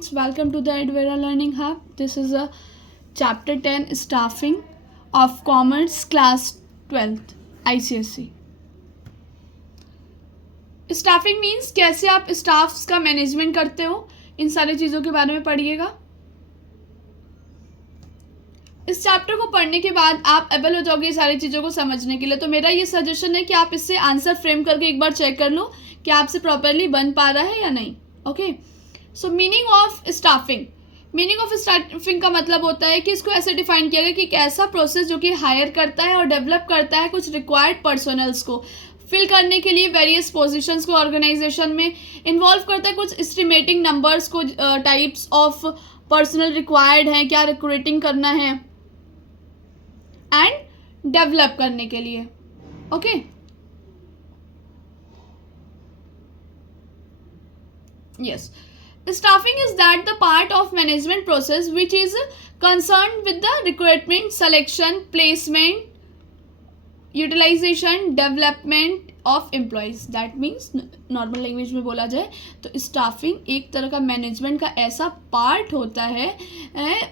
students, welcome to the Edvera Learning Hub. This is a chapter 10 staffing of commerce class 12th ICSE. Staffing means कैसे आप staffs का management करते हो, इन सारी चीज़ों के बारे में पढ़िएगा। इस चैप्टर को पढ़ने के बाद आप एबल हो जाओगे सारी चीज़ों को समझने के लिए। तो मेरा ये सजेशन है कि आप इससे आंसर फ्रेम करके एक बार चेक कर लो कि आपसे प्रॉपरली बन पा रहा है या नहीं। Okay, so meaning of staffing. Meaning of staffing का मतलब होता है कि इसको ऐसे डिफाइन किया गया कि एक ऐसा प्रोसेस जो कि हायर करता है और डेवलप करता है कुछ रिक्वायर्ड पर्सनल्स को फिल करने के लिए वेरियस पोजीशंस को ऑर्गेनाइजेशन में, इन्वॉल्व करता है कुछ एस्टिमेटिंग नंबर्स को, टाइप्स ऑफ पर्सनल रिक्वायर्ड हैं, क्या रिक्रूटिंग करना है एंड डेवलप करने के लिए। Okay, yes, staffing is that the part of management process which is concerned with the recruitment, selection, placement, utilization, development of employees. that means normal language में बोला जाए तो स्टाफिंग एक तरह का मैनेजमेंट का ऐसा पार्ट होता है,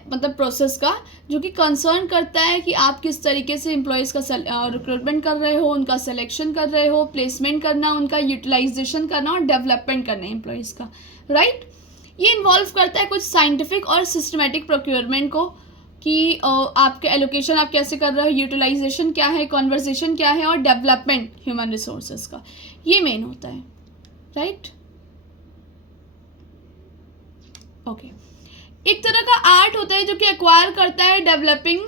मतलब प्रोसेस का, जो कि कंसर्न करता है कि आप किस तरीके से एम्प्लॉयज़ का रिक्रूटमेंट कर रहे हो, उनका सिलेक्शन कर रहे हो, प्लेसमेंट करना, उनका यूटिलाइजेशन करना और डेवलपमेंट करना है एम्प्लॉयज़ का, राइट। ये इन्वॉल्व करता है कुछ साइंटिफिक और सिस्टमेटिक प्रोक्योरमेंट को, कि आपके एलोकेशन आप कैसे कर रहे हो, यूटिलाइजेशन क्या है, कॉन्वर्सेशन क्या है और डेवलपमेंट ह्यूमन रिसोर्सेज का, ये मेन होता है, राइट। ओके, एक तरह का आर्ट होता है जो कि एक्वायर करता है डेवलपिंग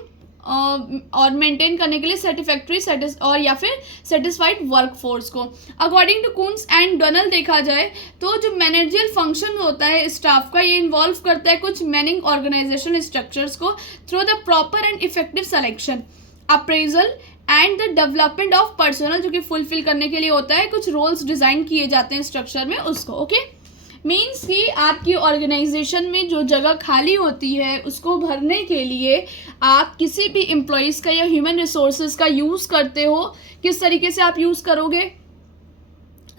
और मेंटेन करने के लिए सेटिस्फैक्ट्री और या फिर सेटिस्फाइड वर्कफोर्स को। According to Coons and Donal देखा जाए तो जो मैनेजरियल फंक्शन होता है स्टाफ का, ये इन्वॉल्व करता है कुछ मैनिंग ऑर्गेनाइजेशनल स्ट्रक्चर्स को through the proper and effective selection, appraisal and the development of personal, जो कि फुलफिल करने के लिए होता है, कुछ रोल्स डिज़ाइन किए जाते हैं स्ट्रक्चर में उसको। ओके, मीन्स कि आपकी ऑर्गेनाइजेशन में जो जगह खाली होती है उसको भरने के लिए आप किसी भी एम्प्लॉयज़ का या ह्यूमन रिसोर्सेज का यूज़ करते हो। किस तरीके से आप यूज़ करोगे?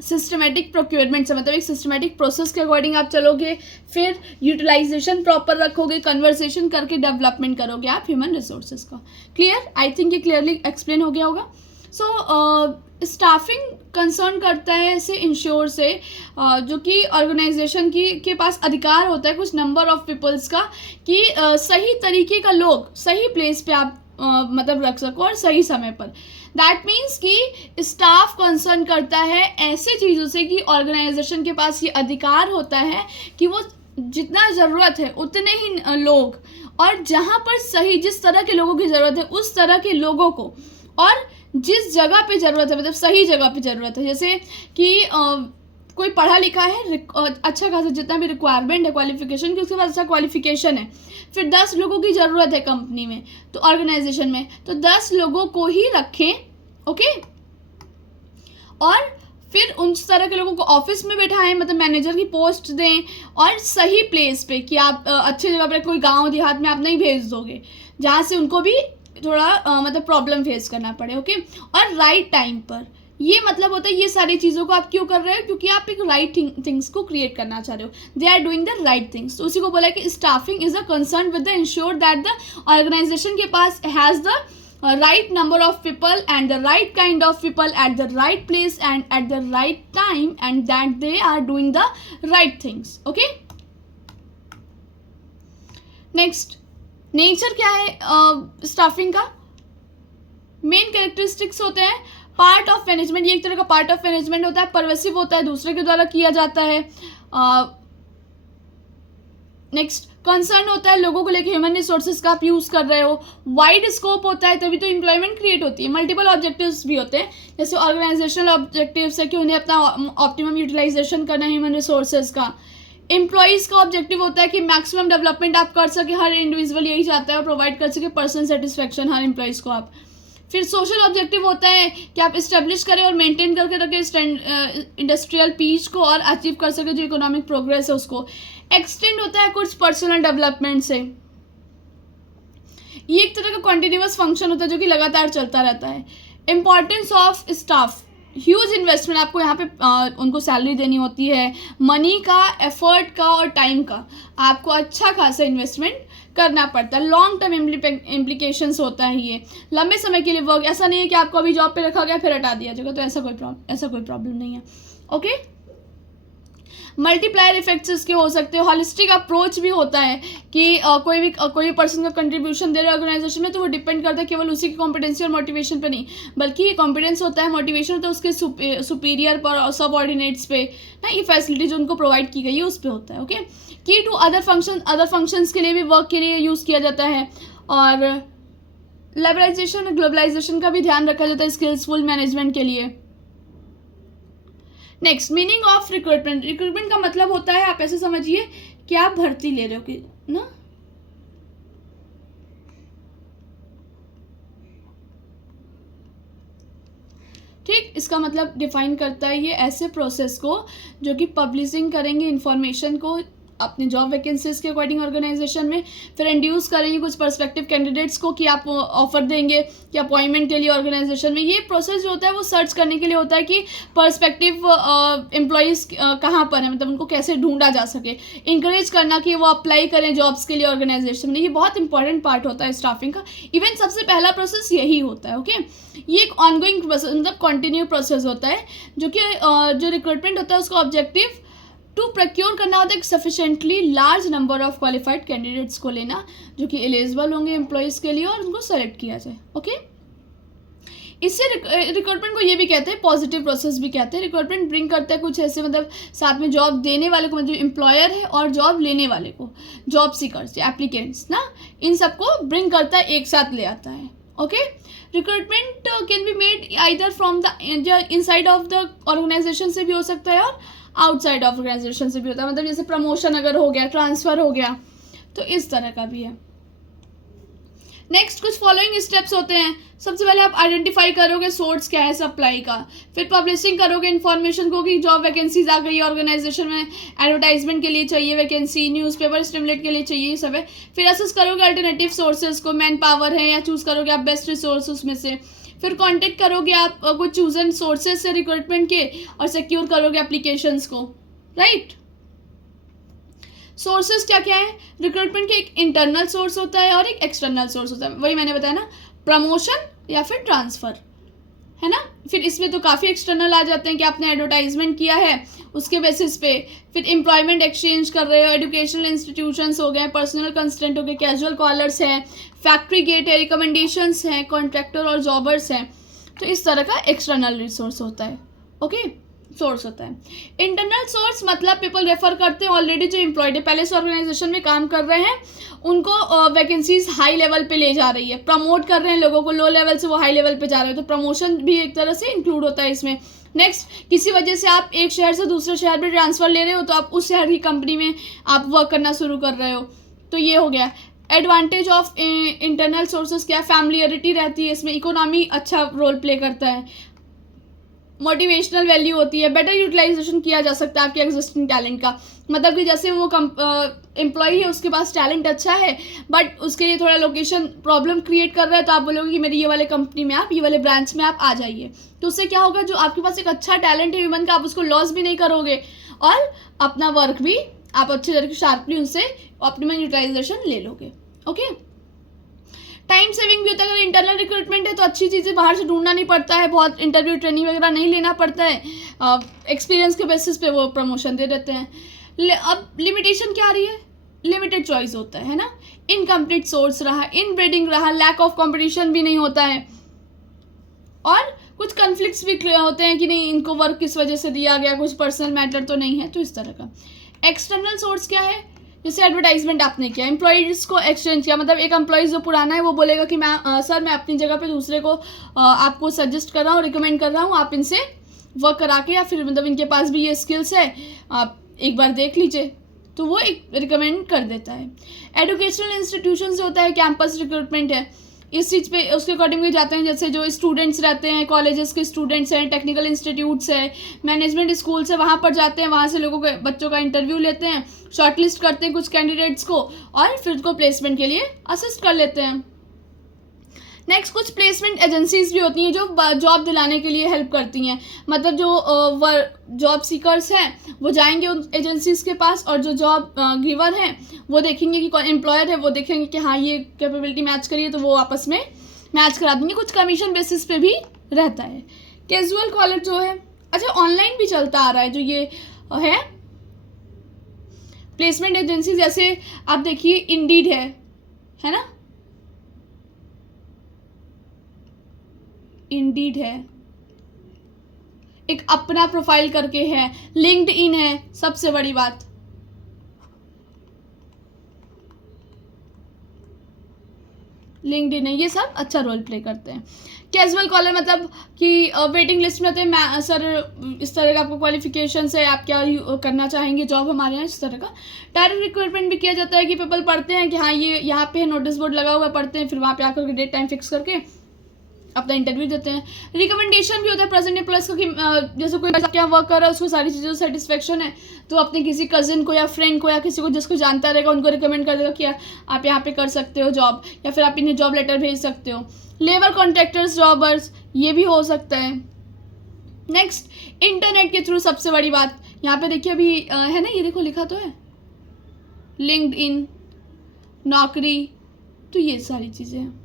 सिस्टमेटिक प्रोक्योरमेंट से, मतलब एक सिस्टमेटिक प्रोसेस के अकॉर्डिंग आप चलोगे, फिर यूटिलाइजेशन प्रॉपर रखोगे, कन्वर्सेशन करके डेवलपमेंट करोगे आप ह्यूमन रिसोर्सेज का। क्लियर? आई थिंक ये क्लियरली एक्सप्लेन हो गया होगा। सो स्टाफिंग कंसर्न करता है ऐसे इंश्योर से जो कि ऑर्गेनाइजेशन के पास अधिकार होता है कुछ नंबर ऑफ पीपल्स का, कि सही तरीके का लोग सही प्लेस पे आप मतलब रख सको और सही समय पर। दैट मीन्स कि स्टाफ कंसर्न करता है ऐसे चीज़ों से कि ऑर्गेनाइजेशन के पास ये अधिकार होता है कि वो जितना ज़रूरत है उतने ही लोग, और जहाँ पर सही जिस तरह के लोगों की ज़रूरत है उस तरह के लोगों को, और जिस जगह पे ज़रूरत है मतलब सही जगह पे ज़रूरत है। जैसे कि कोई पढ़ा लिखा है, अच्छा खासा जितना भी रिक्वायरमेंट है क्वालिफिकेशन की, उसके पास अच्छा क्वालिफिकेशन है, फिर 10 लोगों की ज़रूरत है कंपनी में, तो ऑर्गेनाइजेशन में, तो 10 लोगों को ही रखें। ओके, और फिर उन तरह के लोगों को ऑफिस में बैठाएं, मतलब मैनेजर की पोस्ट दें, और सही प्लेस पे, कि आप अच्छी जगह पर, कोई गांव देहात में आप नहीं भेज दोगे जहाँ से उनको भी थोड़ा मतलब प्रॉब्लम फेस करना पड़े। ओके, और राइट टाइम पर, ये मतलब होता है ये सारी चीज़ों को आप क्यों कर रहे हो? क्योंकि आप एक राइट थिंग्स को क्रिएट करना चाह रहे हो। They are doing the right things. तो उसी को बोला कि staffing is a concern with the ensure that the organisation के पास has the right number of people and the right kind of people at the right place and at the right time, and that they are doing the right things. Okay, next, nature क्या है staffing का? Main characteristics होते हैं part of management, ये एक तरह का part of management होता है, परवेसिव होता है, दूसरे के द्वारा किया जाता है। नेक्स्ट, कंसर्न होता है लोगों को लेकर, ह्यूमन रिसोर्सेज का आप यूज़ कर रहे हो, वाइड स्कोप होता है, तभी तो एम्प्लॉयमेंट क्रिएट होती है। मल्टीपल ऑब्जेक्टिव्स भी होते हैं, जैसे ऑर्गेनाइजेशनल ऑब्जेक्टिव्स है कि उन्हें अपना ऑप्टिमम यूटिलाइजेशन करना है ह्यूमन रिसोर्सेज का। एम्प्लॉयज़ का ऑब्जेक्टिव होता है कि मैक्सिमम डेवलपमेंट आप कर सके, हर इंडिविजुअल यही चाहता है, और प्रोवाइड कर सके पर्सन सेटिस्फेक्शन हर एम्प्लॉयज़ को आप। फिर सोशल ऑब्जेक्टिव होता है कि आप इस्टेब्लिश करें और मेंटेन करके रखें इंडस्ट्रियल पीस को, और अचीव कर सके जो इकोनॉमिक प्रोग्रेस है उसको। एक्सटेंड होता है कुछ पर्सनल डेवलपमेंट से। ये एक तरह का कॉन्टिन्यूअस फंक्शन होता है जो कि लगातार चलता रहता है। Importance of staff, huge investment आपको यहाँ पे उनको सैलरी देनी होती है, मनी का, एफर्ट का और टाइम का आपको अच्छा खासा इन्वेस्टमेंट करना पड़ता है। लॉन्ग टर्म इम्प्लीकेशंस होता है ये, लंबे समय के लिए वर्क। ऐसा नहीं है कि आपको अभी जॉब पे रखा गया फिर हटा दिया जाएगा, तो ऐसा कोई प्रॉब्लम नहीं है। ओके, मल्टीप्लायर इफेक्ट्स इसके हो सकते हैं। हॉलिस्टिक अप्रोच भी होता है कि कोई पर्सन का कंट्रीब्यूशन दे रहा है ऑर्गेनाइजेशन में, तो वो डिपेंड करता है केवल उसी की कॉम्पिटेंसी और मोटिवेशन पे नहीं, बल्कि ये कॉम्पिटेंस होता है, मोटिवेशन होता है उसके सुपीरियर पर और सबऑर्डिनेट्स पे ना, ये फैसिलिटी जो उनको प्रोवाइड की गई है उस पर होता है। ओके, की टू अदर फंक्शंस के लिए भी वर्क के लिए यूज़ किया जाता है। और लेबराइजेशन और ग्लोबलाइजेशन का भी ध्यान रखा जाता है स्किल्सफुल मैनेजमेंट के लिए। Next, meaning of recruitment. Recruitment का मतलब होता है, आप ऐसे समझिए कि आप भर्ती ले रहे हो कि ना, ठीक, इसका मतलब डिफाइन करता है ये ऐसे प्रोसेस को जो कि पब्लिशिंग करेंगे इंफॉर्मेशन को अपने जॉब वैकेंसीज के अकॉर्डिंग ऑर्गेनाइजेशन में, फिर इंड्यूस करेंगे कुछ पर्सपेक्टिव कैंडिडेट्स को कि आप ऑफर देंगे कि अपॉइंटमेंट के लिए ऑर्गेनाइजेशन में। ये प्रोसेस जो होता है वो सर्च करने के लिए होता है कि पर्सपेक्टिव एम्प्लॉयज़ कहाँ पर है, मतलब उनको कैसे ढूंढा जा सके, इंकरेज करना कि वो अप्लाई करें जॉब्स के लिए ऑर्गेनाइजेशन में। ये बहुत इंपॉर्टेंट पार्ट होता है स्टाफिंग का। इवन सबसे पहला प्रोसेस यही होता है। ओके, ये एक ऑनगोइंग प्रोसेस, मतलब कंटिन्यू प्रोसेस होता है, जो कि जो रिक्रूटमेंट होता है उसका ऑब्जेक्टिव टू प्रोक्योर करना होता है sufficiently large number of qualified candidates को लेना जो कि एलिजिबल होंगे एम्प्लॉयज़ के लिए, और उनको सेलेक्ट किया जाए। ओके, इससे रिक्रूटमेंट को ये भी कहते हैं पॉजिटिव प्रोसेस भी कहते हैं। रिक्रूटमेंट ब्रिंग करता है कुछ ऐसे, मतलब साथ में जॉब देने वाले को, मतलब एम्प्लॉयर है, और जॉब लेने वाले को, जॉब सीकर्स, एप्लीकेंट्स ना, इन सबको ब्रिंग करता है, एक साथ ले आता है। Okay, recruitment can be made either from the inside of the organization से भी हो सकता है और आउटसाइड ऑफ ऑर्गेनाइजेशन से भी होता है, मतलब जैसे प्रमोशन अगर हो गया, ट्रांसफ़र हो गया, तो इस तरह का भी है। नेक्स्ट, कुछ फॉलोइंग स्टेप्स होते हैं। सबसे पहले आप आइडेंटिफाई करोगे सोर्स क्या है सप्लाई का, फिर पब्लिशिंग करोगे इन्फॉर्मेशन को कि जॉब वैकेंसीज आ गई ऑर्गेनाइजेशन में, एडवर्टाइजमेंट के लिए चाहिए वैकेंसी, न्यूज़पेपर स्टिमुलेट के लिए चाहिए, ये सब है। फिर असेस करोगे अल्टरनेटिव सोर्सेज को, मैन पावर है या चूज़ करोगे आप बेस्ट रिसोर्स उसमें से। फिर कांटेक्ट करोगे आप कुछ चूजन सोर्सेज से रिक्रूटमेंट के और सिक्योर करोगे एप्लीकेशंस को, राइट। सोर्सेज क्या क्या है रिक्रूटमेंट के? एक इंटरनल सोर्स होता है और एक एक्सटर्नल सोर्स होता है, वही मैंने बताया ना, प्रमोशन या फिर ट्रांसफ़र, है ना। फिर इसमें तो काफ़ी एक्सटर्नल आ जाते हैं कि आपने एडवर्टाइजमेंट किया है उसके बेसिस पे, फिर एम्प्लॉयमेंट एक्सचेंज कर रहे हो, एजुकेशनल इंस्टीट्यूशंस हो गए, पर्सनल कंस्टेंट हो गए, कैजुअल कॉलर्स हैं, फैक्ट्री गेट है, रिकमेंडेशंस हैं, कॉन्ट्रैक्टर और जॉबर्स हैं। तो इस तरह का एक्सटर्नल रिसोर्स होता है। ओके, सोर्स होता है। इंटरनल सोर्स मतलब पीपल रेफर करते हैं ऑलरेडी जो एम्प्लॉयड है, पहले से ऑर्गेनाइजेशन में काम कर रहे हैं, उनको वैकेंसीज हाई लेवल पे ले जा रही है, प्रमोट कर रहे हैं लोगों को, लो लेवल से वो हाई लेवल पे जा रहे हैं, तो प्रमोशन भी एक तरह से इंक्लूड होता है इसमें। नेक्स्ट, किसी वजह से आप एक शहर से दूसरे शहर में ट्रांसफ़र ले रहे हो, तो आप उस शहर की कंपनी में आप वर्क करना शुरू कर रहे हो, तो ये हो गया। एडवांटेज ऑफ इंटरनल सोर्सेज क्या है? फैमिलियरिटी रहती है इसमें, इकोनॉमी अच्छा रोल प्ले करता है, मोटिवेशनल वैल्यू होती है, बेटर यूटिलाइजेशन किया जा सकता है आपके एग्जिस्टिंग टैलेंट का। मतलब कि जैसे वो एम्प्लॉई है उसके पास टैलेंट अच्छा है बट उसके लिए थोड़ा लोकेशन प्रॉब्लम क्रिएट कर रहा है, तो आप बोलोगे कि मेरी ये वाले कंपनी में आप, ये वाले ब्रांच में आप आ जाइए, तो उससे क्या होगा, जो आपके पास एक अच्छा टैलेंट है ह्यूमन का, आप उसको लॉस भी नहीं करोगे और अपना वर्क भी आप अच्छे तरीके शार्पली उनसे ऑप्टिमल यूटिलाइजेशन ले लोगे। ओके, टाइम सेविंग भी होता है। अगर इंटरनल रिक्रूटमेंट है तो अच्छी चीज़ें बाहर से ढूंढना नहीं पड़ता है, बहुत इंटरव्यू ट्रेनिंग वगैरह नहीं लेना पड़ता है, एक्सपीरियंस के बेसिस पे वो प्रमोशन दे देते हैं। अब लिमिटेशन क्या आ रही है? लिमिटेड चॉइस होता है ना, इनकम्प्लीट सोर्स रहा, इनब्रीडिंग रहा, लैक ऑफ कंपटीशन भी नहीं होता है, और कुछ कन्फ्लिक्ट्स भी होते हैं कि नहीं इनको वर्क किस वजह से दिया गया, कुछ पर्सनल मैटर तो नहीं है, तो इस तरह का। एक्सटर्नल सोर्स क्या है? जैसे एडवर्टाइजमेंट आपने किया, एम्प्लॉयज़ को एक्सचेंज किया, मतलब एक एम्प्लॉयज़ जो पुराना है वो बोलेगा कि मैं सर मैं अपनी जगह पे दूसरे को आपको सजेस्ट कर रहा हूँ, रिकमेंड कर रहा हूँ, आप इनसे वर्क करा के, या फिर मतलब इनके पास भी ये स्किल्स है, आप एक बार देख लीजिए, तो वो एक रिकमेंड कर देता है। एजुकेशनल इंस्टीट्यूशन से होता है, कैंपस रिक्रूटमेंट है, इस चीज़ पे उसके अकॉर्डिंग भी जाते हैं, जैसे जो स्टूडेंट्स रहते हैं, कॉलेजेस के स्टूडेंट्स हैं, टेक्निकल इंस्टीट्यूट्स है, मैनेजमेंट स्कूल से, वहाँ पर जाते हैं, वहाँ से लोगों के बच्चों का इंटरव्यू लेते हैं, शॉर्टलिस्ट करते हैं कुछ कैंडिडेट्स को और फिर उनको प्लेसमेंट के लिए असिस्ट कर लेते हैं। नेक्स्ट कुछ प्लेसमेंट एजेंसीज भी होती हैं जो जॉब दिलाने के लिए हेल्प करती हैं, मतलब जो जॉब सीकर्स हैं वो जाएंगे उन एजेंसीज के पास, और जो जॉब गिवर हैं वो देखेंगे कि कौन एम्प्लॉयर है, वो देखेंगे कि हाँ ये कैपेबिलिटी मैच करिए, तो वो आपस में मैच करा देंगे। कुछ कमीशन बेसिस पे भी रहता है। कैजुअल कॉलर जो है, अच्छा ऑनलाइन भी चलता आ रहा है जो ये है प्लेसमेंट एजेंसी, जैसे आप देखिए इंडीड है ना, इंडीड है, एक अपना प्रोफाइल करके है, लिंक्डइन है, सबसे बड़ी बात लिंक्डइन है, ये सब अच्छा रोल प्ले करते हैं। कैजुअल कॉलर मतलब कि वेटिंग लिस्ट में होते हैं, सर इस तरह का आपको क्वालिफिकेशंस है, आप क्या करना चाहेंगे जॉब हमारे यहाँ, इस तरह का। डायरेक्ट रिक्रूटमेंट भी किया जाता है कि पीपल पढ़ते हैं कि हाँ ये यहाँ पे नोटिस बोर्ड लगा हुआ है, पढ़ते हैं, फिर वहाँ पे आकर के डेट टाइम फिक्स करके अपना इंटरव्यू देते हैं। रिकमेंडेशन भी होता है प्रेजेंट एम्प्लॉयज़ को कि जैसे कोई क्या वर्क कर रहा है उसको सारी चीज़ों से सेटिस्फेक्शन है, तो अपने किसी कजिन को या फ्रेंड को या किसी को जिसको जानता रहेगा उनको रिकमेंड कर देगा कि आप यहाँ पे कर सकते हो जॉब, या फिर आप इन्हें जॉब लेटर भेज सकते हो। लेबर कॉन्ट्रैक्टर्स जॉबर्स, ये भी हो सकता है। नेक्स्ट इंटरनेट के थ्रू, सबसे बड़ी बात यहाँ पे देखिए अभी है ना, ये देखो लिखा तो है लिंक्डइन, नौकरी, तो ये सारी चीज़ें हैं।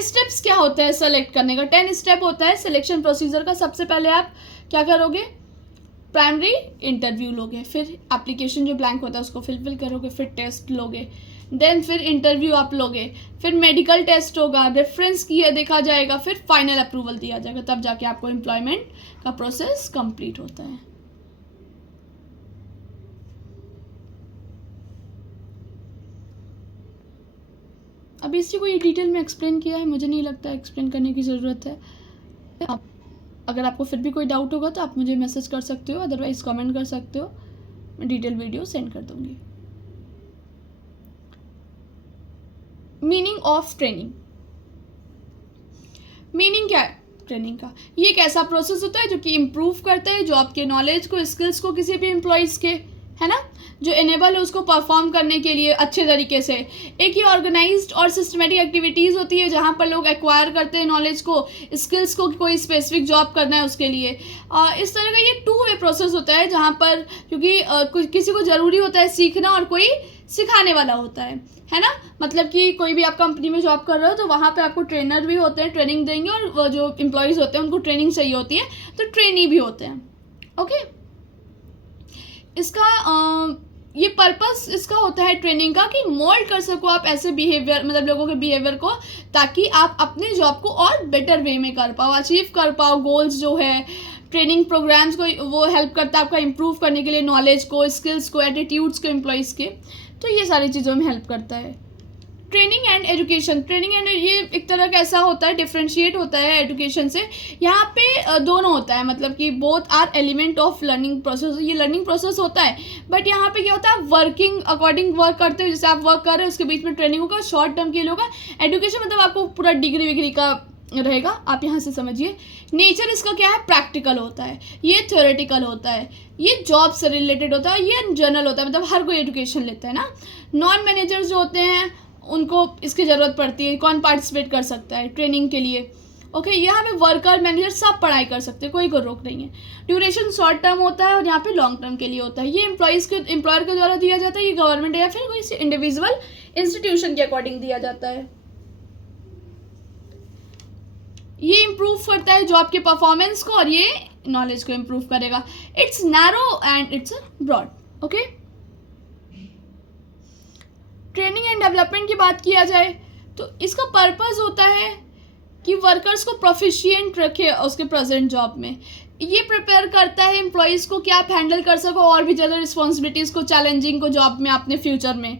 स्टेप्स क्या होता है सेलेक्ट करने का? 10 स्टेप होता है सिलेक्शन प्रोसीजर का। सबसे पहले आप क्या करोगे, प्राइमरी इंटरव्यू लोगे, फिर एप्लीकेशन जो ब्लैंक होता है उसको फिल करोगे, फिर टेस्ट लोगे, देन फिर इंटरव्यू आप लोगे, फिर मेडिकल टेस्ट होगा, रेफरेंस किया देखा जाएगा, फिर फाइनल अप्रूवल दिया जाएगा, तब जाके आपको एम्प्लॉयमेंट का प्रोसेस कंप्लीट होता है। अभी इससे कोई डिटेल में एक्सप्लेन किया है, मुझे नहीं लगता एक्सप्लेन करने की ज़रूरत है। अगर आपको फिर भी कोई डाउट होगा तो आप मुझे मैसेज कर सकते हो, अदरवाइज कमेंट कर सकते हो, मैं डिटेल वीडियो सेंड कर दूंगी। मीनिंग ऑफ ट्रेनिंग, मीनिंग क्या है ट्रेनिंग का? ये एक ऐसा प्रोसेस होता है जो कि इम्प्रूव करता है जॉब के नॉलेज को, स्किल्स को किसी भी एम्प्लॉयज़ के, है ना, जो इनेबल है उसको परफॉर्म करने के लिए अच्छे तरीके से। एक ही ऑर्गेनाइज्ड और सिस्टमेटिक एक्टिविटीज़ होती है जहाँ पर लोग एक्वायर करते हैं नॉलेज को, स्किल्स को, कोई स्पेसिफिक जॉब करना है उसके लिए। इस तरह का ये 2 वे प्रोसेस होता है जहाँ पर, क्योंकि किसी को ज़रूरी होता है सीखना और कोई सिखाने वाला होता है ना। मतलब कि कोई भी आप कंपनी में जॉब कर रहे हो तो वहाँ पे आपको ट्रेनर भी होते हैं, ट्रेनिंग देंगे, और वो जो एम्प्लॉयज़ होते हैं उनको ट्रेनिंग चाहिए होती है, तो ट्रेनी भी होते हैं। ओके, इसका ये पर्पस इसका होता है ट्रेनिंग का कि मोल्ड कर सको आप ऐसे बिहेवियर, मतलब लोगों के बिहेवियर को, ताकि आप अपने जॉब को और बेटर वे में कर पाओ, अचीव कर पाओ गोल्स जो है। ट्रेनिंग प्रोग्राम्स को वो हेल्प करता है आपका इम्प्रूव करने के लिए नॉलेज को, स्किल्स को, एटीट्यूड्स को एम्प्लॉयज़ के, तो ये सारी चीज़ों में हेल्प करता है। Training and education, training and ये एक तरह का ऐसा होता है, डिफ्रेंशिएट होता है एजुकेशन से। यहाँ पे दोनों होता है, मतलब कि both are element of learning process, ये लर्निंग प्रोसेस होता है, बट यहाँ पे क्या होता है, वर्किंग अकॉर्डिंग वर्क करते हो, जैसे आप वर्क कर रहे हो उसके बीच में ट्रेनिंग होगा, शॉर्ट टर्म के लिए होगा। एजुकेशन मतलब आपको पूरा डिग्री विग्री का रहेगा, आप यहाँ से समझिए। नेचर इसका क्या है, प्रैक्टिकल होता है, ये थ्योरेटिकल होता है, ये जॉब से रिलेटेड होता है, ये जनरल होता है, मतलब हर कोई एजुकेशन लेता है ना। नॉन मैनेजर्स जो होते हैं उनको इसकी ज़रूरत पड़ती है, कौन पार्टिसिपेट कर सकता है ट्रेनिंग के लिए। ओके, यहाँ पे वर्कर मैनेजर सब पढ़ाई कर सकते हैं, कोई को रोक नहीं है। ड्यूरेशन शॉर्ट टर्म होता है और यहाँ पे लॉन्ग टर्म के लिए होता है। ये एम्प्लॉयर के द्वारा दिया जाता है, ये गवर्नमेंट या फिर कोई इंडिविजुअल इंस्टीट्यूशन के अकॉर्डिंग दिया जाता है। ये इम्प्रूव करता है जॉब के परफॉर्मेंस को और ये नॉलेज को इम्प्रूव करेगा। It's narrow and it's broad. Okay, training and development की बात किया जाए तो इसका पर्पस होता है कि वर्कर्स को प्रोफिशिएंट रखे उसके प्रेजेंट जॉब में। ये प्रिपेयर करता है एम्प्लॉयज़ को कि आप हैंडल कर सको और भी ज़्यादा रिस्पॉन्सिबिलिटीज़ को, चैलेंजिंग को जॉब में अपने फ्यूचर में,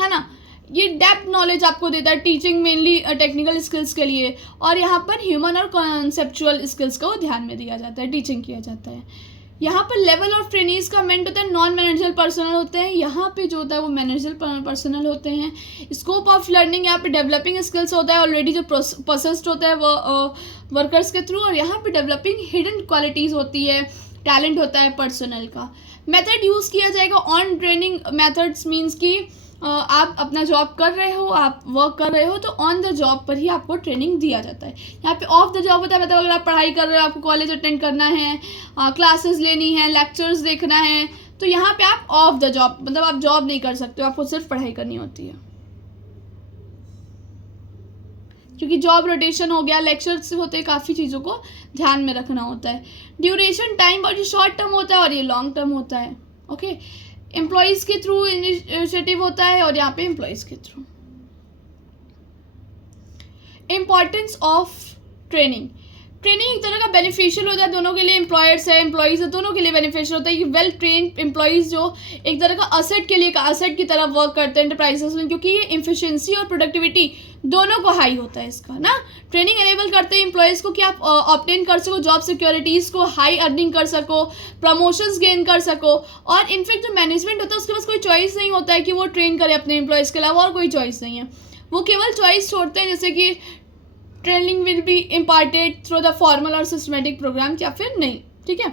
है ना। ये डेप्थ नॉलेज आपको देता है, टीचिंग मेनली टेक्निकल स्किल्स के लिए, और यहाँ पर ह्यूमन और कॉन्सेप्चुअल स्किल्स को ध्यान में दिया जाता है, टीचिंग किया जाता है। यहाँ पर लेवल ऑफ ट्रेनीज का मेंट होता है, नॉन मैनेजरल पर्सनल होते हैं, यहाँ पे जो होता है वो मैनेजरल पर्सनल होते हैं। स्कोप ऑफ लर्निंग यहाँ पे डेवलपिंग स्किल्स होता है ऑलरेडी जो प्रोसेस्ड होता है वो वर्कर्स के थ्रू, और यहाँ पे डेवलपिंग हिडन क्वालिटीज़ होती है, टैलेंट होता है पर्सनल का। मेथड यूज़ किया जाएगा ऑन ट्रेनिंग मेथड्स मीन्स कि आप अपना जॉब कर रहे हो, आप वर्क कर रहे हो, तो ऑन द जॉब पर ही आपको ट्रेनिंग दिया जाता है। यहाँ पे ऑफ द जॉब होता है मतलब अगर आप पढ़ाई कर रहे हो, आपको कॉलेज अटेंड करना है, क्लासेस लेनी है, लेक्चर्स देखना है, तो यहाँ पे आप ऑफ द जॉब मतलब आप जॉब नहीं कर सकते हो, आपको सिर्फ पढ़ाई करनी होती है। क्योंकि जॉब रोटेशन हो गया, लेक्चर्स होते हैं, काफ़ी चीज़ों को ध्यान में रखना होता है। ड्यूरेशन टाइम और ये शॉर्ट टर्म होता है और ये लॉन्ग टर्म होता है। ओके, एम्प्लॉयज़ के थ्रू इनिशिएटिव होता है और यहाँ पे एम्प्लॉयज़ के through. Importance of training, training एक तरह का बेनिफिशियल होता है दोनों के लिए, एम्प्लॉयर्स है एम्प्लॉयज़ है दोनों के लिए बेनिफिशियल होता है। ये वेल ट्रेन्ड एम्प्लॉयज़ जो एक तरह का असेट के लिए असेट की तरह वर्क करते हैं एंटरप्राइजेस में, क्योंकि ये एफिशिएंसी और प्रोडक्टिविटी दोनों को हाई होता है इसका ना। ट्रेनिंग एनेबल करते हैं एम्प्लॉयज़ को कि आप ऑब्टेन कर सको जॉब सिक्योरिटीज़ को, हाई अर्निंग कर सको, प्रमोशंस गेन कर सको, और इनफैक्ट जो मैनेजमेंट होता है उसके पास कोई चॉइस नहीं होता है कि वो ट्रेन करे अपने एम्प्लॉयज़ के अलावा, और कोई चॉइस नहीं है। वो केवल चॉइस छोड़ते हैं जैसे कि training will be imparted through the formal और सिस्टमेटिक प्रोग्राम या फिर नहीं, ठीक है।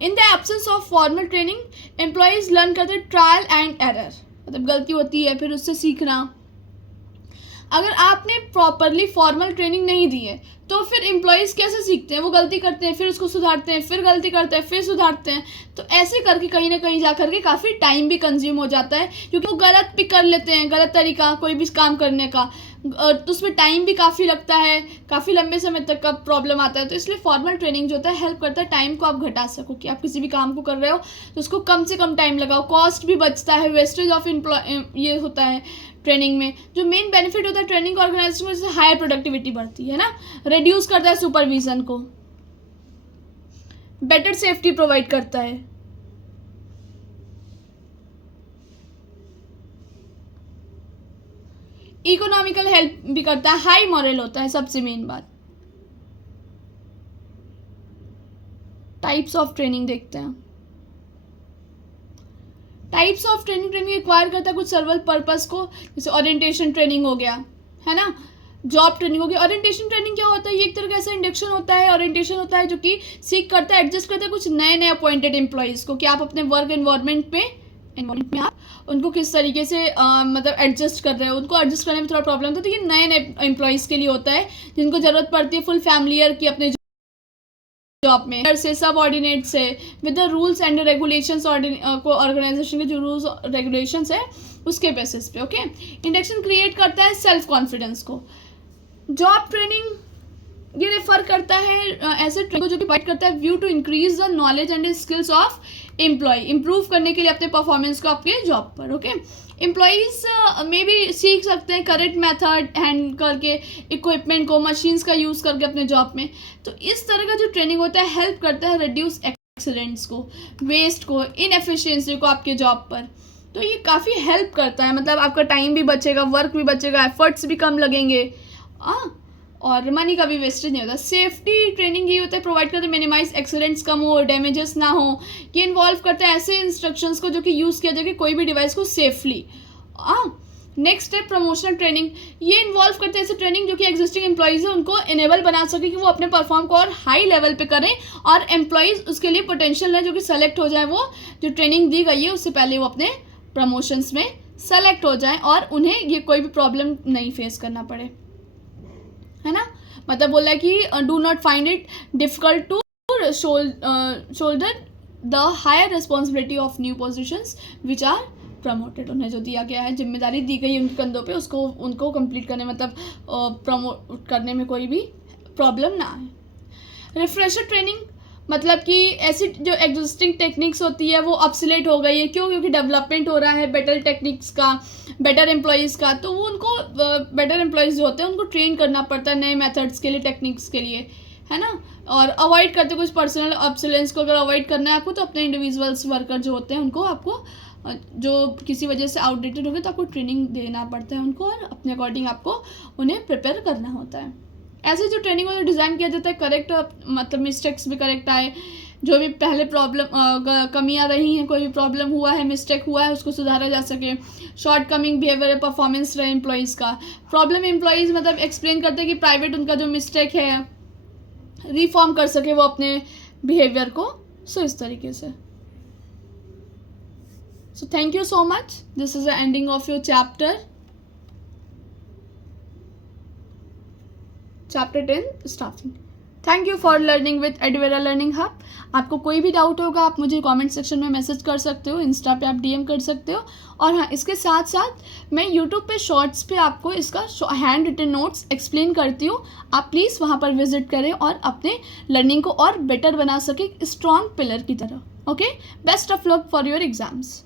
In the absence of formal training employees learn करते ट्रायल एंड एरर, मतलब गलती होती है फिर उससे सीखना। अगर आपने प्रॉपरली फॉर्मल ट्रेनिंग नहीं दी है तो फिर एम्प्लॉयज़ कैसे सीखते हैं? वो गलती करते हैं, फिर उसको सुधारते हैं, फिर गलती करते हैं, फिर सुधारते हैं, तो ऐसे करके कहीं ना कहीं जा करके काफ़ी टाइम भी कंज्यूम हो जाता है, क्योंकि वो गलत भी कर लेते हैं, गलत तरीका कोई भी काम करने का, तो उसमें टाइम भी काफ़ी लगता है, काफ़ी लंबे समय तक का प्रॉब्लम आता है। तो इसलिए फॉर्मल ट्रेनिंग जो होता है हेल्प करता है टाइम को आप घटा सको, कि आप किसी भी काम को कर रहे हो तो उसको कम से कम टाइम लगाओ, कॉस्ट भी बचता है, वेस्टेज ऑफ ये होता है ट्रेनिंग में। जो मेन बेनिफिट होता है ट्रेनिंग ऑर्गेनाइजेशन में, जैसे हायर प्रोडक्टिविटी बढ़ती है ना, रिड्यूस करता है सुपरविजन को, बेटर सेफ्टी प्रोवाइड करता है, इकोनॉमिकल हेल्प भी करता है, हाई मॉरल होता है, सबसे मेन बात। टाइप्स ऑफ ट्रेनिंग देखते हैं। Types of training, training require करता है कुछ सर्वल पर्पस को, जैसे ओरिएंटेशन ट्रेनिंग हो गया, है ना, जॉब ट्रेनिंग हो गया। ओरिएंटेशन ट्रेनिंग क्या होता है? ये एक तरह का ऐसा इंडक्शन होता है, ओरिएंटेशन होता है जो कि सीख करता है, एडजस्ट करता है कुछ नए नए अपॉइंटेड एम्प्लॉयज़ को, कि आप अपने वर्क एनवायरनमेंट में आप उनको किस तरीके से मतलब एडजस्ट कर रहे हो, उनको एडजस्ट करने में थोड़ा प्रॉब्लम होता है। तो ये नए नए एम्प्लॉयज़ के लिए होता है जिनको ज़रूरत पड़ती है फुल फैमिलियर की अपने जॉब में से, सब ऑर्डिनेट से, with the rules and regulations को, ऑर्गेनाइजेशन के जो रूल्स रेगुलेशंस है उसके बेसिस पे। ओके, इंडक्शन क्रिएट करता है सेल्फ कॉन्फिडेंस को। जॉब ट्रेनिंग ये रेफर करता है ऐसे ट्रेनिंग को जो कि प्रोवाइड करता है view to increase the knowledge and skills of employ, improve करने के लिए अपने परफॉर्मेंस को आपके जॉब पर। ओके, एम्प्लॉयज़ में भी सीख सकते हैं करेक्ट मेथड हैंड करके, इक्विपमेंट को, मशीन्स का यूज़ करके अपने जॉब में। तो इस तरह का जो ट्रेनिंग होता है हेल्प करता है रिड्यूस एक्सीडेंट्स को, वेस्ट को, इनएफिशिएंसी को आपके जॉब पर। तो ये काफ़ी हेल्प करता है, मतलब आपका टाइम भी बचेगा, वर्क भी बचेगा, एफर्ट्स भी कम लगेंगे, और मनी का भी वेस्टेज नहीं होता। सेफ्टी ट्रेनिंग ये होता है प्रोवाइड करते मिनिमाइज एक्सीडेंट्स कम हो, डैमेजेस ना हो। ये इन्वॉल्व करता है ऐसे इंस्ट्रक्शंस को जो कि यूज़ किया जाए कि कोई भी डिवाइस को सेफली। नेक्स्ट है प्रमोशनल ट्रेनिंग, ये इन्वॉल्व करते हैं ऐसे ट्रेनिंग जो कि एग्जिस्टिंग एम्प्लॉयज़ है उनको इनेबल बना सके कि वो अपने परफॉर्म को और हाई लेवल पे करें, और एम्प्लॉयज़ उसके लिए पोटेंशियल है जो कि सेलेक्ट हो जाए, वो जो ट्रेनिंग दी गई है उससे पहले वो अपने प्रमोशंस में सेलेक्ट हो जाएं और उन्हें ये कोई भी प्रॉब्लम नहीं फेस करना पड़े, है ना। मतलब बोला है कि do not find it difficult to shoulder the higher responsibility of new positions which are promoted. उन्हें जो दिया गया है, जिम्मेदारी दी गई है उनके कंधों पे, उसको उनको कंप्लीट करने मतलब प्रमोट करने में कोई भी प्रॉब्लम ना आए। रिफ्रेशर ट्रेनिंग मतलब कि ऐसी जो एग्जिस्टिंग टेक्निक्स होती है वो अपसलेट हो गई है, क्यों? क्योंकि डेवलपमेंट हो रहा है बेटर टेक्निक्स का, बेटर एम्प्लॉयज़ का, तो वो उनको बेटर एम्प्लॉयज़ जो होते हैं उनको ट्रेन करना पड़ता है नए मेथड्स के लिए, टेक्निक्स के लिए, है ना। और अवॉइड करते कुछ पर्सनल ऑब्सोलेंस को, अगर अवॉइड करना है आपको तो अपने इंडिविजुअल्स वर्कर जो होते हैं उनको आपको जो किसी वजह से आउटडेटेड हो गए तो आपको ट्रेनिंग देना पड़ता है उनको, और अपने अकॉर्डिंग आपको उन्हें प्रिपेयर करना होता है। ऐसे जो ट्रेनिंग को डिज़ाइन किया जाता है करेक्ट, मतलब मिस्टेक्स भी करेक्ट आए, जो भी पहले प्रॉब्लम कमियां रही हैं, कोई भी प्रॉब्लम हुआ है, मिस्टेक हुआ है, उसको सुधारा जा सके। शॉर्ट कमिंग बिहेवियर परफॉर्मेंस रहे एम्प्लॉयज़ का। प्रॉब्लम एम्प्लॉयज़ मतलब एक्सप्लेन करते हैं कि प्राइवेट उनका जो मिस्टेक है रिफॉर्म कर सके वो अपने बिहेवियर को। सो इस तरीके से So thank you so much. This is the ending of your chapter 10 staffing. Thank you for learning with Edvera learning hub. आपको कोई भी डाउट होगा आप मुझे कमेंट सेक्शन में मैसेज कर सकते हो, इंस्टा पे आप डीएम कर सकते हो. और हाँ, इसके साथ साथ मैं यूट्यूब पे शॉर्ट्स पे आपको इसका हैंड रिटन नोट्स एक्सप्लेन करती हूँ. आप प्लीज़ वहाँ पर विजिट करें और अपने लर्निंग को और बेटर बना सके स्ट्रॉन्ग पिलर की तरह. Okay, best of luck for your exams.